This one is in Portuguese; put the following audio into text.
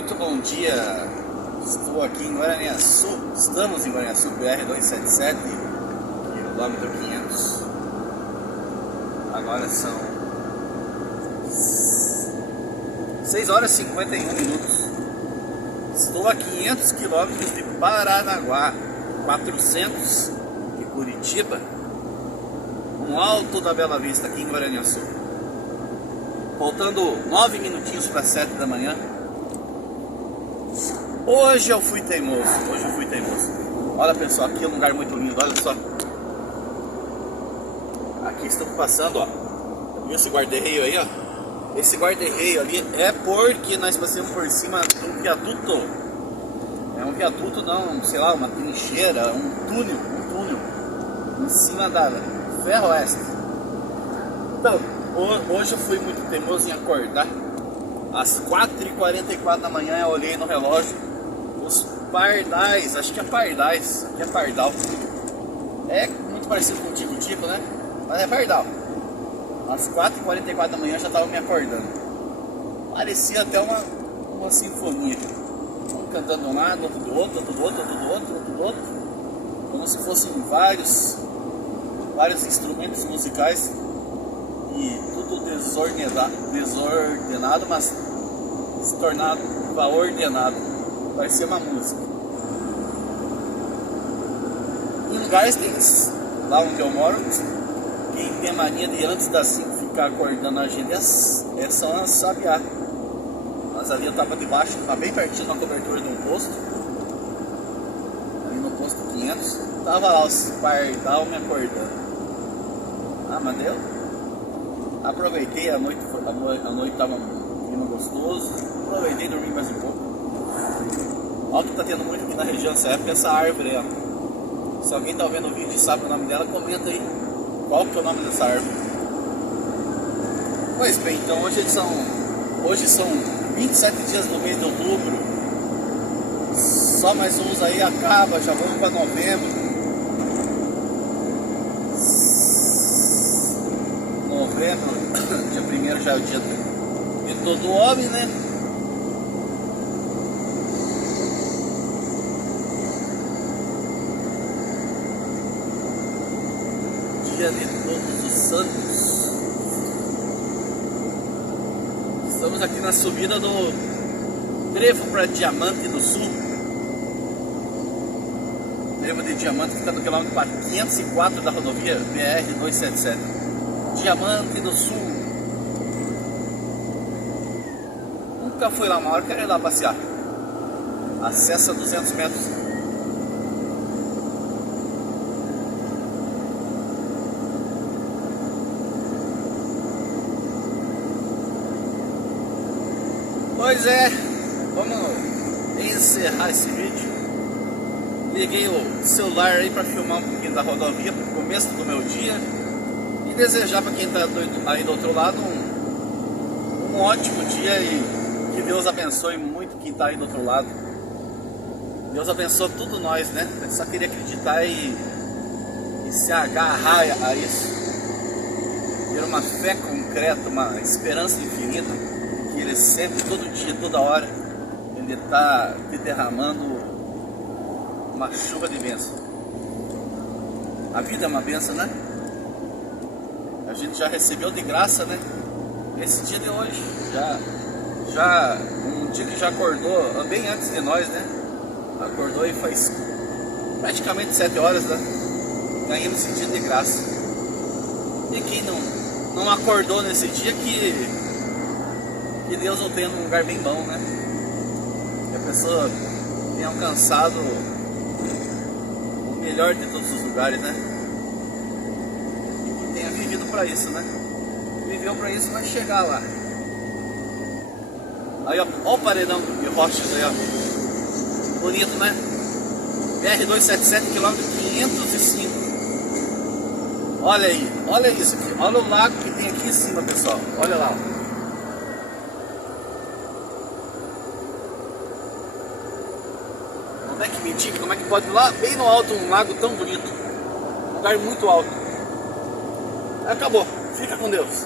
Muito bom dia, estou aqui em Guaraniaçu, estamos em Guaraniaçu, BR-277, quilômetro 500. Agora são 6 horas e 51 minutos. Estou a 500 quilômetros de Paranaguá, 400 de Curitiba, no alto da Bela Vista, aqui em Guaraniaçu. Faltando 9 minutinhos para 7 da manhã. Hoje eu fui teimoso, Olha pessoal, aqui é um lugar muito lindo, olha só. Aqui estamos passando, ó. Viu esse guarda-reio aí, ó? Esse guarda-reio ali é porque nós passamos por cima de um viaduto. É um viaduto não, sei lá, uma trincheira, um túnel. Em cima da Ferroeste. Então, hoje eu fui muito teimoso em acordar. Às 4h44 da manhã eu olhei no relógio. Os pardais, acho que é pardais, aqui é pardal. É muito parecido com o tico-tico, né? Mas é pardal. Às 4h44 da manhã eu já estava me acordando. Parecia até uma sinfonia. Um cantando de um lado, outro do outro, outro do outro, outro do outro, outro do outro. Como se fossem vários instrumentos musicais. E tudo desordenado, mas se tornado ordenado. Parecia uma música. Em lugares lá onde eu moro, quem tem a mania de antes das 5 ficar acordando a gente são as sabiá. As ali eu estava debaixo, estava bem pertinho da cobertura de um posto. Ali no posto 500, tava lá os pardal me acordando. Ah, mas deu? Aproveitei a noite estava um clima gostoso. Aproveitei e dormi mais um pouco. Olha o que está tendo muito aqui na região dessa época, essa árvore aí, ó. Se alguém está vendo o vídeo e sabe o nome dela, comenta aí qual que é o nome dessa árvore. Pois bem, então hoje são 27 dias do mês de outubro. Só mais uns aí acaba, já vamos para novembro. Dia 1º já é o dia de todo homem, né? Dia de todos os santos. Estamos aqui na subida do trevo para Diamante do Sul. Trevo de Diamante que está no quilômetro 504 da rodovia BR-277. Diamante do Sul. Nunca fui lá, uma hora quero ir lá passear. Acesso a 200 metros. Pois é, vamos encerrar esse vídeo. Liguei o celular aí para filmar um pouquinho da rodovia para o começo do meu dia. E desejar para quem está aí do outro lado um ótimo dia e que Deus abençoe muito quem está aí do outro lado. Deus abençoe tudo nós, né? Eu só queria acreditar e se agarrar a isso. Ter uma fé concreta, uma esperança infinita, que Ele sempre, todo dia, toda hora, Ele está derramando uma chuva de bênção. A vida é uma bênção, né? A gente já recebeu de graça, né? Esse dia de hoje, já um dia que já acordou bem antes de nós, né? Acordou e faz praticamente 7 horas, né? Ganhamos esse dia de graça. E quem não acordou nesse dia, que Deus não tenha um lugar bem bom, né? Que a pessoa tenha alcançado o melhor de todos os lugares, né? Vivido para isso, né? Viveu para isso, vai chegar lá. Aí, ó, ó o paredão de rochas aí, ó. Bonito, né? BR-277, quilômetro 505. Olha aí, olha isso aqui. Olha o lago que tem aqui em cima, pessoal. Olha lá, ó. Como é que mentir? Como é que pode ir lá bem no alto um lago tão bonito? Um lugar muito alto. Acabou. Fica com Deus.